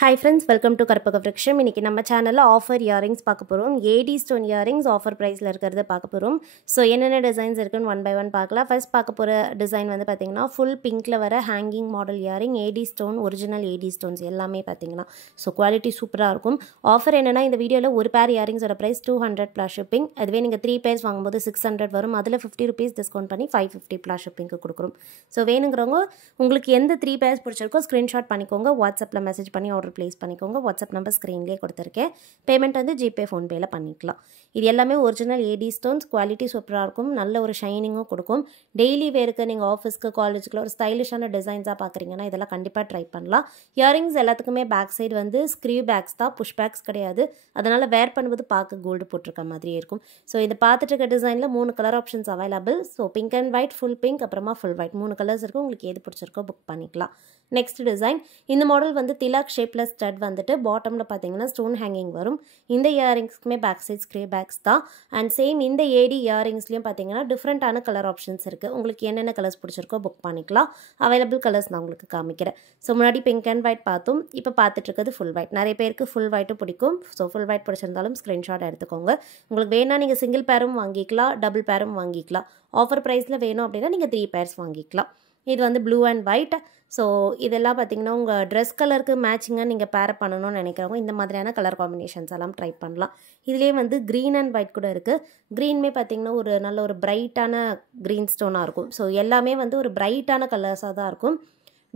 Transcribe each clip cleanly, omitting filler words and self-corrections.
Hi friends, welcome to Karpaga Vriksham. இன்னைக்கு நம்ம சேனல்ல ஆஃபர் இயரிங்ஸ் பார்க்க போறோம். AD ஸ்டோன் இயரிங்ஸ் ஆஃபர் பிரைஸ்ல இருக்குறத பார்க்க போறோம். சோ என்னென்ன டிசைன்ஸ் இருக்குன்னு ஒன் பை ஒன் பார்க்கலாம். ஃபர்ஸ்ட் பார்க்க போற டிசைன் வந்து பாத்தீங்கன்னா full pinkல வர hanging model earring AD stone original AD stones எல்லாமே பாத்தீங்கன்னா சோ குவாலிட்டி சூப்பரா இருக்கும். ஆஃபர் என்னன்னா இந்த வீடியோல ஒரு பேர் இயரிங்ஸோட பிரைஸ் 200 plus shipping. அதுவே நீங்க 3 pairs வாங்கும்போது 600 வரும். அதுல 50 rupees டிஸ்கவுண்ட் பண்ணி 550 plus shipping க்கு கொடுக்கிறோம். சோ வேணும்ங்கறவங்க உங்களுக்கு எந்த 3 pairs பிடிச்சிருக்கோ ஸ்கிரீன்ஷாட் பண்ணிக்கோங்க. வாட்ஸ்அப்ல மெசேஜ் பண்ணி ஆர்டர் ப்ளேஸ் பண்ணிக்கோங்க. வாட்ஸ்அப் நம்பர் ஸ்க்ரீன்லேயே கொடுத்துருக்கேன். பேமெண்ட் வந்து ஜிபே ஃபோன்பேல பண்ணிக்கலாம். இது எல்லாமே ஒரிஜினல் AD ஸ்டோன்ஸ். குவாலிட்டி சூப்பராக இருக்கும். நல்ல ஒரு ஷைனிங்கும் கொடுக்கும். டெய்லி வேருக்கு நீங்கள் ஆஃபீஸ்க்கு காலேஜுக்குள்ள ஒரு ஸ்டைலிஷான டிசைன்ஸாக பார்க்குறீங்கன்னா இதெல்லாம் கண்டிப்பாக ட்ரை பண்ணலாம். இயரிங்ஸ் எல்லாத்துக்குமே பேக் சைடு வந்து ஸ்க்ரீவ் பேக்ஸ் தான், புஷ் பேக்ஸ் கிடையாது. அதனால் வேர் பண்ணும்போது பார்க்க கோல்டு போட்டிருக்க மாதிரியே இருக்கும். ஸோ இது பார்த்துட்டு இருக்க டிசைனில் 3 colour options available. So pink and white, full pink, அப்புறமா ஃபுல் ஒயிட் 3 கலர்ஸ் இருக்கும். உங்களுக்கு எது பிடிச்சிருக்கோ புக் பண்ணிக்கலாம். நெக்ஸ்ட் டிசைன், இந்த மாடல் வந்து திலாக் ஷேப்ல ஸ்டட் வந்துட்டு பாட்டம்ல பார்த்தீங்கன்னா ஸ்டோன் ஹேங்கிங் வரும். இந்த இயரிங்ஸ்க்குமே பேக் சைட் ஸ்க்ரீவ் பேக்ஸ் தான். அண்ட் சேம் இந்த AD இயரிங்ஸ்லையும் பார்த்தீங்கன்னா டிஃப்ரெண்ட்டான கலர் ஆப்ஷன்ஸ் இருக்குது. உங்களுக்கு என்னென்ன கலர்ஸ் பிடிச்சிருக்கோ புக் பண்ணிக்கலாம். அவைலபிள் கலர்ஸ் நான் உங்களுக்கு காமிக்கிறேன். ஸோ முன்னாடி பிங்க் அண்ட் ஒயிட் பார்த்தோம். இப்போ பார்த்துட்டு இருக்கிறது ஃபுல் ஒயிட். நிறைய பேருக்கு ஃபுல் ஒயிட்டும் பிடிக்கும். ஸோ ஃபுல் ஒயிட் பிடிச்சிருந்தாலும் ஸ்க்ரீன்ஷாட் எடுத்துக்கோங்க. உங்களுக்கு வேணா நீங்கள் சிங்கிள் பேரும் வாங்கிக்கலாம், டபுள் பேரும் வாங்கிக்கலாம். ஆஃபர் ப்ரைஸில் வேணும் அப்படின்னா நீங்கள் 3 pairs வாங்கிக்கலாம். இது வந்து ப்ளூ அண்ட் ஒயிட். ஸோ இதெல்லாம் பார்த்தீங்கன்னா உங்கள் ட்ரெஸ் கலருக்கு மேட்சிங்காக நீங்கள் பேர் பண்ணணும்னு நினைக்கிறவங்க இந்த மாதிரியான கலர் காம்பினேஷன்ஸ் எல்லாம் ட்ரை பண்ணலாம். இதுலேயே வந்து க்ரீன் அண்ட் ஒயிட் கூட இருக்குது. க்ரீன்மே பார்த்தீங்கன்னா ஒரு நல்ல ஒரு பிரைட்டான க்ரீன் ஸ்டோனாக இருக்கும். ஸோ எல்லாமே வந்து ஒரு பிரைட்டான கலர்ஸாக தான் இருக்கும்.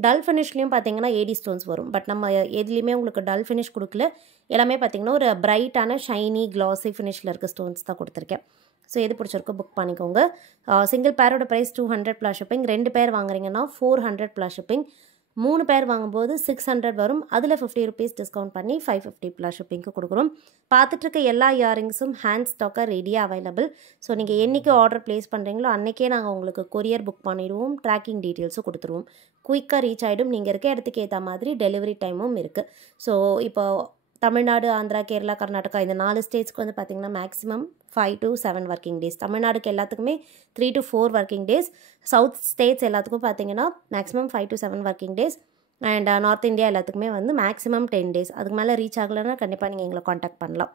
டல் ஃபினிஷ்லேயும் பார்த்தீங்கன்னா AD ஸ்டோன்ஸ் வரும். பட் நம்ம எதுலேயுமே உங்களுக்கு டல் ஃபினிஷ் கொடுக்கல. எல்லாமே பார்த்தீங்கன்னா ஒரு பிரைட்டான ஷைனி கிளாஸி ஃபினிஷில் இருக்க ஸ்டோன்ஸ் தான் கொடுத்துருக்கேன். ஸோ எது பிடிச்சிருக்கோ புக் பண்ணிக்கோங்க. சிங்கிள் பேரோட ப்ரைஸ் 200 plus shipping. 2 பேர் வாங்குறீங்கன்னா 400 plus shipping. 3 பேர் வாங்கும்போது 600 வரும். அதில் 50 rupees டிஸ்கவுண்ட் பண்ணி 550 plus shippingக்கு கொடுக்குறோம். பார்த்துட்டு இருக்க எல்லா இயரிங்ஸும் ஹேண்ட் ஸ்டாக்காக ரெடியாக அவைலபிள். ஸோ நீங்கள் என்றைக்கு ஆர்டர் ப்ளேஸ் பண்ணுறீங்களோ அன்றைக்கே நாங்கள் உங்களுக்கு கொரியர் புக் பண்ணிடுவோம். ட்ராக்கிங் டீட்டெயில்ஸும் கொடுத்துருவோம். குயிக்காக ரீச் ஆகிடும். நீங்கள் இருக்க இடத்துக்கு ஏற்ற மாதிரி டெலிவரி டைமும் இருக்குது. ஸோ இப்போ தமிழ்நாடு, ஆந்திரா, கேரளா, கர்நாடகா இந்த 4 ஸ்டேட்ஸ்க்கு வந்து பார்த்திங்கன்னா மேக்ஸிமம் 5 to 7 working days. தமிழ்நாடுக்கு எல்லாத்துக்குமே 3 to 4 working days. South states எல்லாத்துக்கும் பார்த்திங்கன்னா maximum 5 to 7 working days. And north India எல்லாத்துக்குமே வந்து மேக்ஸிமம் 10 days. அதுக்கு மேலே ரீச் ஆகலைன்னா கண்டிப்பாக நீங்கள் எங்களை காண்டாக்ட் பண்ணலாம்.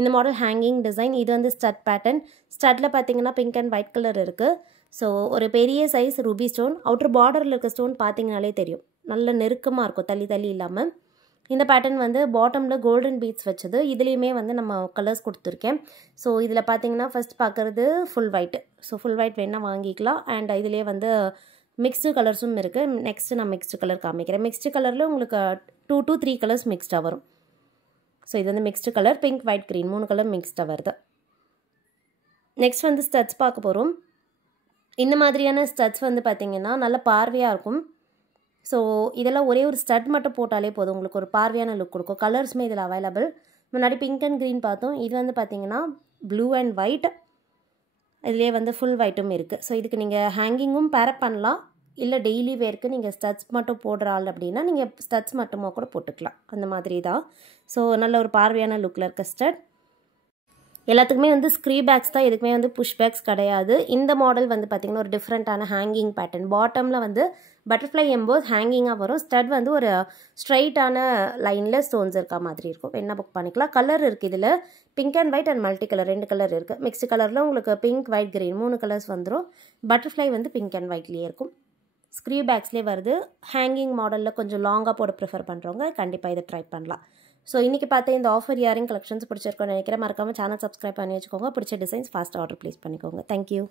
இந்த மாடல் ஹேங்கிங் டிசைன். இது வந்து ஸ்டட் பேட்டர்ன். ஸ்டட்டில் பார்த்திங்கன்னா பிங்க் அண்ட் ஒயிட் கலர் இருக்குது. ஸோ ஒரு பெரிய சைஸ் ரூபி ஸ்டோன். அவுட்டர் பார்டரில் இருக்க ஸ்டோன் பார்த்திங்கனாலே தெரியும். நல்ல நெருக்கமாக இருக்கும், தள்ளி தள்ளி இல்லாமல். இந்த பேட்டர்ன் வந்து பாட்டமில் கோல்டன் பீட்ஸ் வச்சது. இதுலேயுமே வந்து நம்ம கலர்ஸ் கொடுத்துருக்கேன். ஸோ இதில் பார்த்தீங்கன்னா ஃபஸ்ட் பார்க்குறது full white. So full white வேணால் வாங்கிக்கலாம். அண்ட் இதுலேயே வந்து மிக்ஸ்டு கலர்ஸும் இருக்குது. நெக்ஸ்ட்டு நான் மிக்ஸ்டு கலர் காமிக்கிறேன். மிக்ஸ்டு கலரில் உங்களுக்கு 2 to 3 கலர்ஸ் மிக்ஸ்டாக வரும். ஸோ இது வந்து mixed colour. Pink, white, green 3 colour மிக்ஸ்டாக வருது. நெக்ஸ்ட் வந்து ஸ்டட்ஸ் பார்க்க போகிறோம். இந்த மாதிரியான ஸ்டட்ஸ் வந்து பார்த்திங்கன்னா நல்ல பார்வையாக இருக்கும். ஸோ இதெல்லாம் ஒரே ஒரு ஸ்டட் மட்டும் போட்டாலே போதும். உங்களுக்கு ஒரு பார்வையான லுக் கொடுக்கும். கலர்ஸுமே இதில் அவைலபிள். முன்னாடி பிங்க் அண்ட் க்ரீன் பார்த்தோம். இது வந்து பார்த்திங்கன்னா ப்ளூ அண்ட் ஒயிட். இதுலேயே வந்து ஃபுல் ஒயிட்டும் இருக்குது. ஸோ இதுக்கு நீங்கள் ஹேங்கிங்கும் பேரப் பண்ணலாம். இல்லை டெய்லி வேருக்கு நீங்கள் ஸ்டட்ஸ் மட்டும் போடுற ஆள் அப்படின்னா நீங்கள் ஸ்டட்ஸ் மட்டுமா கூட போட்டுக்கலாம். அந்த மாதிரி தான். ஸோ நல்ல ஒரு பார்வையான லுக்கில் இருக்க ஸ்டட். எல்லாத்துக்குமே வந்து ஸ்க்ரீவ் பேக்ஸ் தான். எதுக்குமே வந்து புஷ் பேக்ஸ் கிடையாது. இந்த மாடல் வந்து பார்த்திங்கன்னா ஒரு டிஃப்ரெண்ட்டான ஹேங்கிங் பேட்டர்ன். பாட்டமில் வந்து பட்டர்ஃப்ளை எம்போஸ் ஹேங்கிங்காக வரும். ஸ்டட் வந்து ஒரு ஸ்ட்ரைட்டான லைனில் ஸ்டோன்ஸ் இருக்க மாதிரி இருக்கும். என்ன புக் பண்ணிக்கலாம். கலர் இருக்குது இதில். Pink and white and multi colour 2 colour இருக்குது. மிக்ஸ்டு கலரில் உங்களுக்கு பிங்க், ஒயிட், க்ரீன் 3 கலர்ஸ் வந்துடும். பட்டர்ஃப்ளை வந்து பிங்க் அண்ட் ஒயிட்லேயே இருக்கும். ஸ்க்ரீவ் பேக்ஸ்லேயே வருது. ஹேங்கிங் மாடலில் கொஞ்சம் லாங்காக போட ப்ரிஃபர் பண்ணுறவங்க கண்டிப்பாக இதை ட்ரை பண்ணலாம். ஸோ இன்றைக்கி பார்த்து இந்த ஆஃபர் இயரிங் கலெக்ஷன்ஸ் பிடிச்சிருக்கோன்னு நினைக்கிறேன். மறக்காமல் சேனல் சப்ஸ்கிரைப் பண்ணி வச்சுக்கோங்க. பிடிச்ச டிசைன்ஸ் ஃபாஸ்ட் ஆர்டர் ப்ளேஸ் பண்ணிக்கோங்க. தேங்க்யூ.